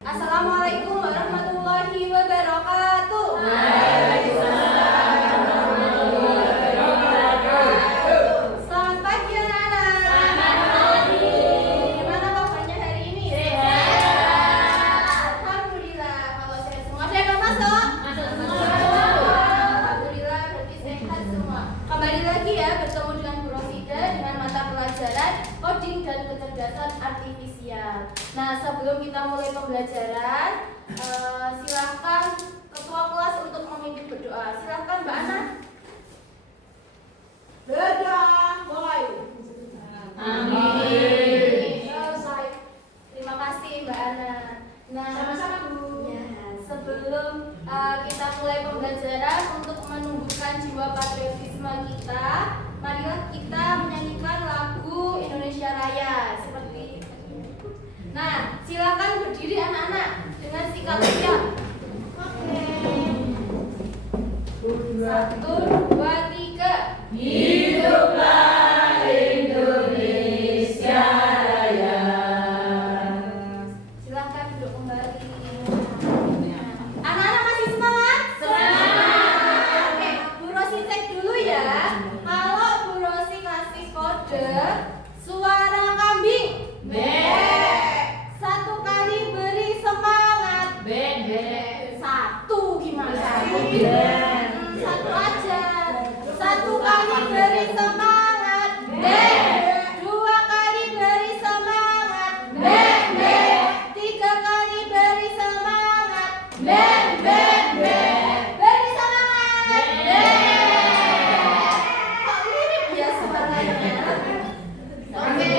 Assalamualaikum warahmatullahi wabarakatuh. Selamat pagi anak-anak. Gimana kabarnya hari ini? Sehat. Alhamdulillah. Kalau sehat semua, ada yang masuk? Alhamdulillah, berarti sehat semua. Kembali lagi ya bertemu dengan Bu Rosida dengan mata pelajaran coding dan kecerdasan artifisial. Nah, sebelum kita mulai pembelajaran, silahkan ketua kelas untuk memimpin berdoa. Silahkan Mbak Ana. Berdoa, boy. Amin. Selesai. Terima kasih Mbak Ana. Nah, sama-sama Bu. Ya, sebelum kita mulai pembelajaran untuk menumbuhkan jiwa patriotisme kita, marilah kita menyanyikan lagu Indonesia Raya seperti. Nah, silakan berdiri anak-anak dengan sikap siap. Oke. 1, 2, 3. Hiduplah Indonesia Raya. Silakan duduk kembali. Anak-anak masih semangat? Semangat. Oke, Bu Rosi cek dulu ya. Kalau Bu Rosi kasih kode suara kambing. Satu kali beri semangat. Satu gimana? Satu aja. Satu kali beri semangat. Dua kali beri semangat. Tiga kali beri semangat. Beri semangat. Kok mirip ya suaranya? Oke.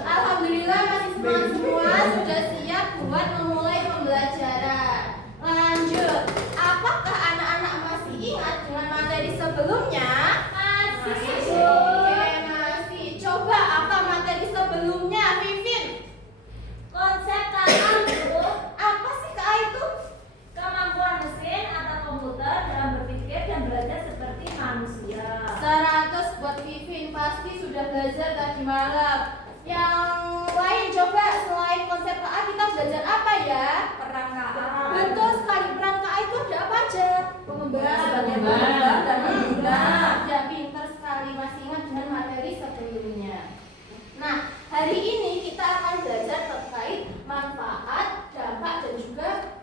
Alhamdulillah masih semangat semua, sudah siap buat memulai pembelajaran. Lanjut. Apakah anak-anak masih ingat dengan materi sebelumnya? Masih. Oke, masih. Coba apa materi sebelumnya, Vivin? Konsep KA itu Apa sih KA itu? kemampuan mesin atau komputer dalam berpikir dan belajar seperti manusia. 100 buat Vivin, pasti sudah belajar tadi malam. Yang lain coba selain konsep KA kita belajar apa ya? Peran KA. Betul sekali, peran KA itu ada apa aja? Sebagai pengembang dan pengguna. Ya, pintar sekali, masih ingat dengan materi sebelumnya. Nah, hari ini kita akan belajar terkait manfaat, dampak, dan juga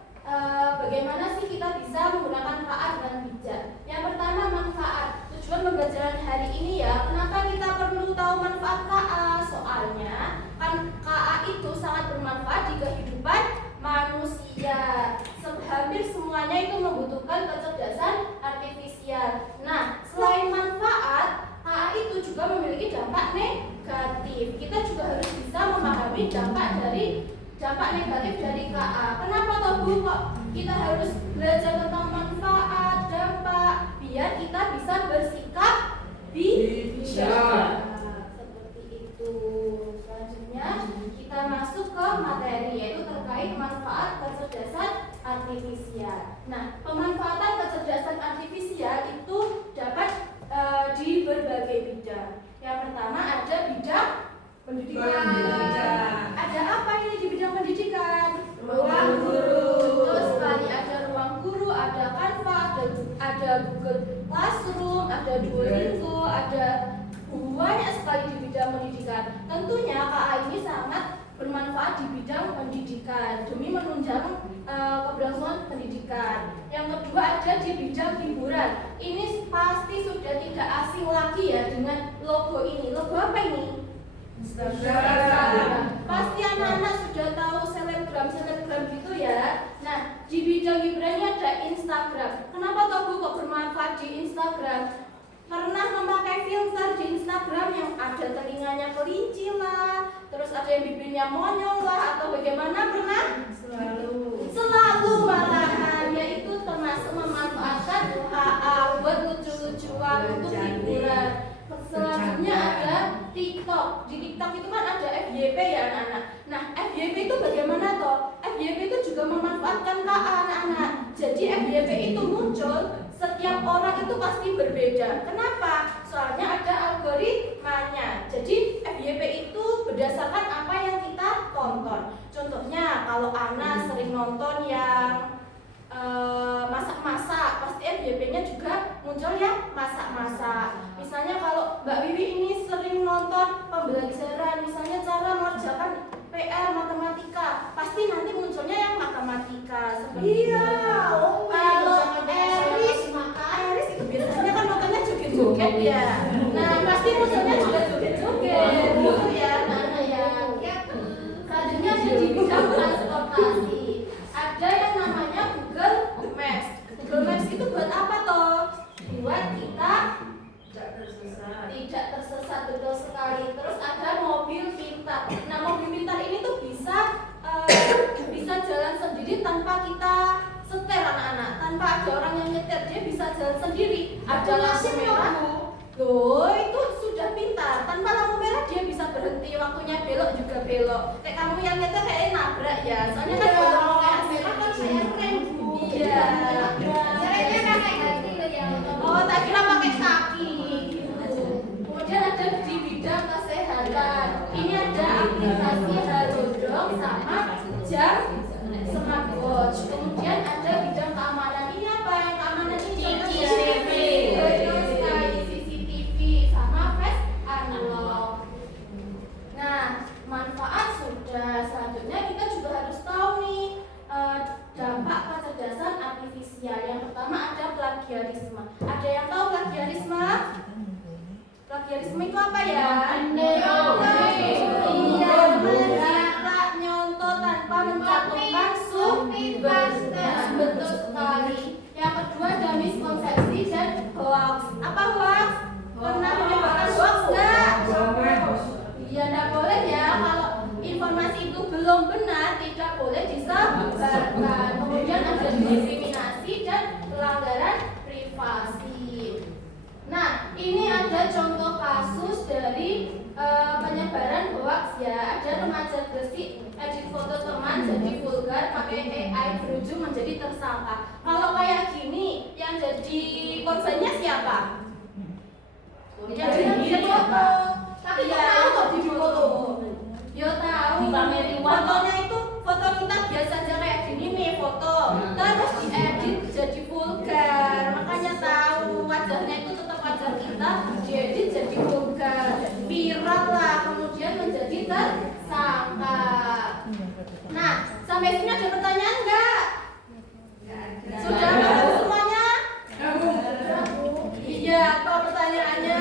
bagaimana sih kita bisa menggunakan KA dengan bijak. Yang pertama, manfaat. Tujuan pembelajaran hari ini ya, kenapa kita perlu tahu manfaat KA? Soalnya kan KA itu sangat bermanfaat di kehidupan manusia. Hampir semuanya itu membutuhkan kecerdasan artifisial. Nah, selain manfaat, KA itu juga memiliki dampak negatif. Kita juga harus bisa memahami dampak negatif dari KA. Kenapa toh Bu kok kita harus belajar tentang manfaat, dampak, biar kita bisa bersikap bijak. Seperti itu. Selanjutnya kita masuk ke materi, yaitu terkait manfaat kecerdasan artifisial. Nah, pemanfaatan kecerdasan artifisial itu dapat di berbagai bidang. Yang pertama ada bidang pendidikan. Ada apa ini di bidang pendidikan? Ruang guru. Betul sekali, ada ruang guru, ada Canva, ada Google Classroom, ada Duolingo, ada banyak sekali di bidang pendidikan. Tentunya KA ini sangat bermanfaat di bidang pendidikan demi menunjang keberlangsungan pendidikan. Yang kedua ada di bidang hiburan. Ini pasti sudah tidak asing lagi ya dengan logo ini. Logo apa ini? Instagram. Pasti anak-anak sudah tahu selebgram gitu ya. Nah, di bidang hiburan ini ada Instagram. Kenapa toh Bu kok bermanfaat di Instagram? Pernah memakai filter di Instagram yang ada telinganya kelinci lah, terus ada yang bibirnya monyong lah, atau bagaimana? Pernah? Selalu malahan, yaitu termasuk memanfaatkan KA buat lucu-lucuan untuk hiburan. Selanjutnya ada TikTok. Di TikTok itu kan ada FYP ya anak-anak. Nah, FYP itu bagaimana toh? FYP itu juga memanfaatkan KA anak-anak. Jadi FYP itu muncul, setiap orang itu pasti berbeda. Kenapa? Soalnya ada algoritmanya. Jadi FYP itu berdasarkan apa yang kita tonton. Contohnya kalau Ana sering nonton yang masak-masak, pasti FYP-nya juga muncul yang masak-masak. Misalnya kalau Mbak Wiwi ini sering nonton pembelajaran, misalnya cara mengerjakan PR matematika, pasti nanti munculnya yang matematika seperti itu. Kalau Eris itu biasanya kan nontonnya joget-joget ya. Nah, pasti munculnya juga joget-joget gitu ya, Nana ya. Selanjutnya ada di bidang transportasi. Ada yang namanya Google Maps. Google Maps itu buat apa toh? Buat kita tidak tersesat, betul sekali. Terus ada mobil pintar. Nah, mobil pintar ini tuh bisa jalan sendiri tanpa kita setir, anak-anak. Tanpa ada orang yang nyetir, dia bisa jalan sendiri. Ada lampu merah. Loh, itu sudah pintar. Tanpa lampu merah dia bisa berhenti. Waktunya belok juga belok. Kayak kamu yang nyetir kayak nabrak ya. Soalnya kan kalau lampu merah kan saya rem. Iya. Caranya pakai kaki loh ya. Oh, tak kira pakai kaki. Kemudian ada di bidang kesehatan. Ini ada aplikasi Halodoc sama jam smartwatch. Kemudian ada bidang keamanan. Ini apa? Yang keamanan ini CCTV. Betul sekali, CCTV sama face unlock. Nah, manfaat sudah. Selanjutnya kita juga harus tahu nih dampak kecerdasan artifisial. Yang pertama ada plagiarisme. Ada yang tahu plagiarisme? Plagiarisme itu apa ya? Iya, mencipta, nyontoh tanpa mencantumkan sumber. Betul sekali. Yang kedua ada miskonsepsi dan hoax. Apa hoax? Pernah menyebarkan hoax nggak? Iya, nggak boleh ya. Kalau informasi itu belum benar, tidak boleh disebarkan. Kemudian ada diskriminasi dan pelanggaran privasi. Nah, ini ada contoh kasus dari penyebaran hoax ya. Ada remaja Gresik edit foto teman jadi vulgar, pakai AI berujung menjadi tersangka. Kalau kayak gini, yang jadi korbannya siapa? Yang di foto. Tapi ya, tahu kok di foto. Yo tahu. Fotonya itu foto kita biasa aja kayak gini nih foto. Terus diedit jadi vulgar. Makanya tahu wajahnya itu tetap wajah kita diedit jadi vulgar. Viral lah, kemudian menjadi tersangka. Nah, sampai sini ada pertanyaan enggak? Sudah tahu semuanya? Iya, apa pertanyaannya?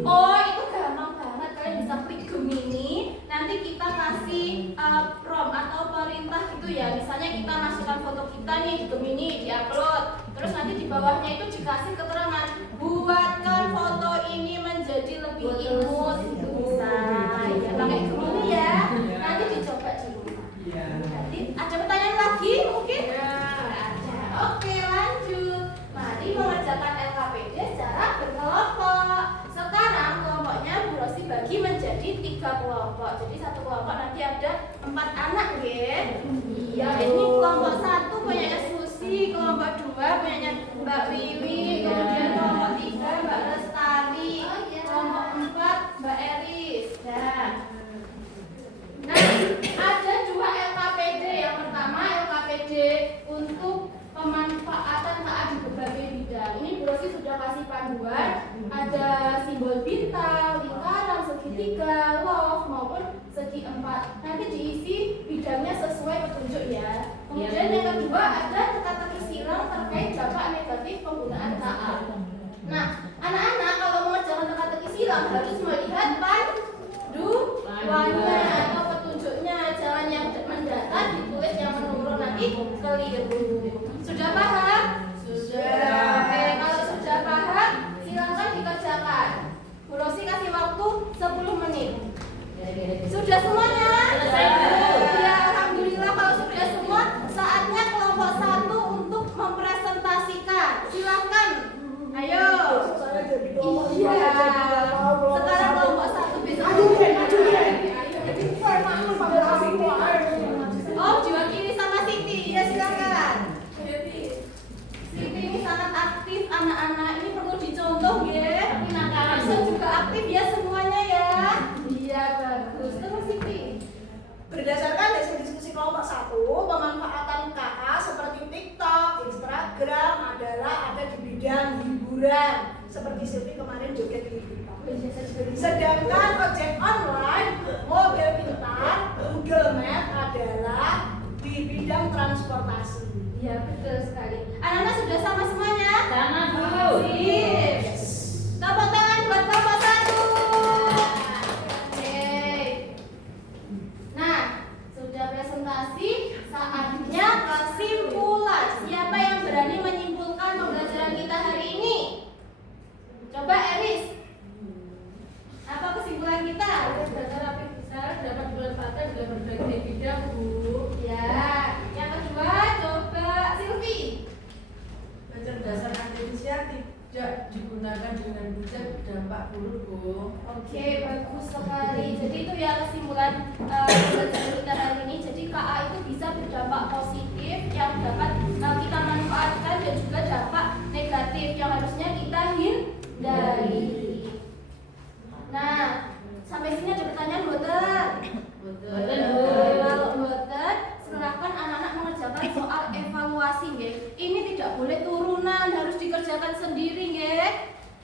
Oh, itu gampang banget. Kalian bisa klik Gemini. Nanti kita kasih prompt atau perintah gitu ya. Misalnya kita masukkan foto kita nih di Gemini, diupload. Terus nanti di bawahnya itu dikasih keterangan, buatkan foto ini menjadi lebih imut. Itu bisa. Ya, pakai Gemini ya. Nanti dicoba di rumah. Nanti ada pertanyaan lagi mungkin? Ada. Oke, lanjut. Mari mengerjakan LKPD secara berkelompok. Sekarang kelompoknya Bu Rosi bagi menjadi 3 kelompok. Jadi satu kelompok nanti ada 4 anak ya. Iya, ini kelompok 1 punya Susi, kelompok 2 punya Mbak Wiwi, kemudian kelompok 3 Mbak Lestari, kelompok 4 Mbak Eris. Nah, ada 2 LKPD. Yang pertama LKPD untuk pemanfaatan saat di berbagai bidang. Ini Bu Rosi sudah kasih panduan, ada simbol bintang, lingkaran, segitiga, love maupun segi 4. Nanti diisi bidangnya sesuai petunjuk ya. Kemudian yang kedua ada teka-teki silang terkait dampak negatif penggunaan saat. Nah, anak-anak kalau mengerjakan teka-teki silang harus melihat panduannya atau petunjuknya. Jangan yang mendatar ditulis yang menurun, nanti keliru. Sudah paham? Sudah. Oke, kalau sudah paham, silakan dikerjakan. Bu Rosi kasih waktu 10 menit. Sudah semuanya? Ya, alhamdulillah kalau sudah semua, saatnya kelompok 1 untuk mempresentasikan. Silakan. Ayo. Iya. Sekarang kelompok 1 bisa. Oh, diwakili sama Siti. Ya, silakan. pemanfaatan KA seperti TikTok, Instagram adalah ada di bidang hiburan seperti Silvi kemarin joget di TikTok. Sedangkan ojek online, mobil pintar, Google Map adalah di bidang transportasi. Iya betul sekali. Anak-anak sudah sama semuanya? Sama, Bu. Sip. Tepuk tangan buat kelompok 1. Oke. Nah, sudah presentasi, saatnya kesimpulan. Siapa yang berani menyimpulkan pembelajaran kita hari ini? Coba Eris. Apa kesimpulan kita? Belajar rapid besar dapat dimanfaatkan dalam berbagai bidang, Bu. Ya. Yang kedua, coba Silvi. Belajar dasar artifisial tidak digunakan dengan bijak berdampak buruk, Bu. Oke, bagus sekali. Jadi itu ya kesimpulan pembelajaran kita hari ini. Jadi KA itu bisa berdampak positif yang dapat kita manfaatkan dan juga dampak negatif yang harusnya kita hindari. Nah, sampai sini ada pertanyaan boten? Boten, Bu. Kalau boten, silakan anak-anak mengerjakan soal evaluasi, nggih. Ini tidak boleh turunan, harus dikerjakan sendiri, nggih.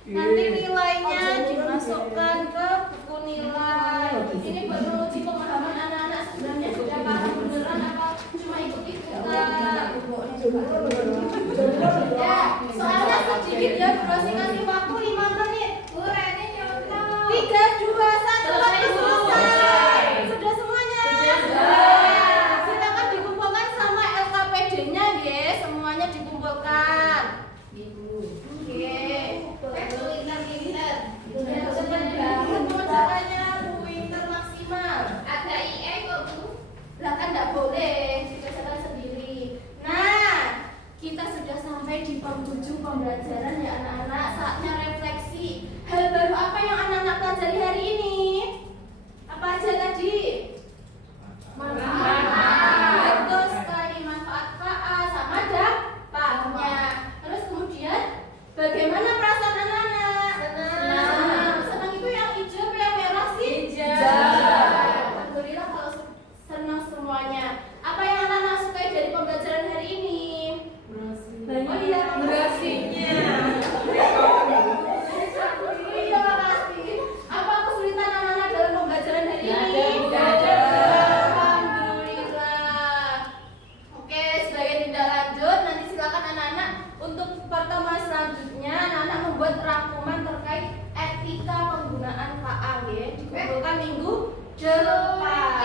Nanti nilainya dimasukkan ke buku nilai. Ini buat menguji pemahaman anak-anak sebenarnya sudah paham beneran apa cuma ikut-ikutan. Ya, soalnya sedikit ya, durasi kasih waktu 5 menit. Bu, ini contoh. 3, 2, 1, waktu selesai. Sudah semuanya? Sudah. Silakan dikumpulkan sama LKPD-nya, nggih. Semuanya dikumpulkan. Pinter. Udah cepet banget mengerjakannya, Bu. Pinter maksimal. Ada IE kok, Bu. Lah kan enggak boleh dikerjakan sendiri. Nah, kita sudah sampai di penghujung pembelajaran ya anak-anak. Saatnya refleksi. Hal baru apa yang anak-anak pelajari hari ini? Apa aja tadi? Manfaat. Betul sekali, manfaat KA sama dampaknya. Terus kemudian bagaimana perasaan anak-anak? Senang. Senang itu yang hijau apa yang merah sih? Alhamdulillah kalau senang semuanya. Apa yang anak-anak sukai dari pembelajaran hari ini? Oh iya, Durasinya. Iya, makasih. Apa kesulitan anak-anak dalam pembelajaran hari ini? Nggak ada. Alhamdulillah. Oke, sebagai tindak lanjut, nanti silakan anak-anak untuk pertemuan selanjutnya anak-anak membuat rangkuman terkait etika penggunaan KA, nggih. Dikumpulkan minggu depan.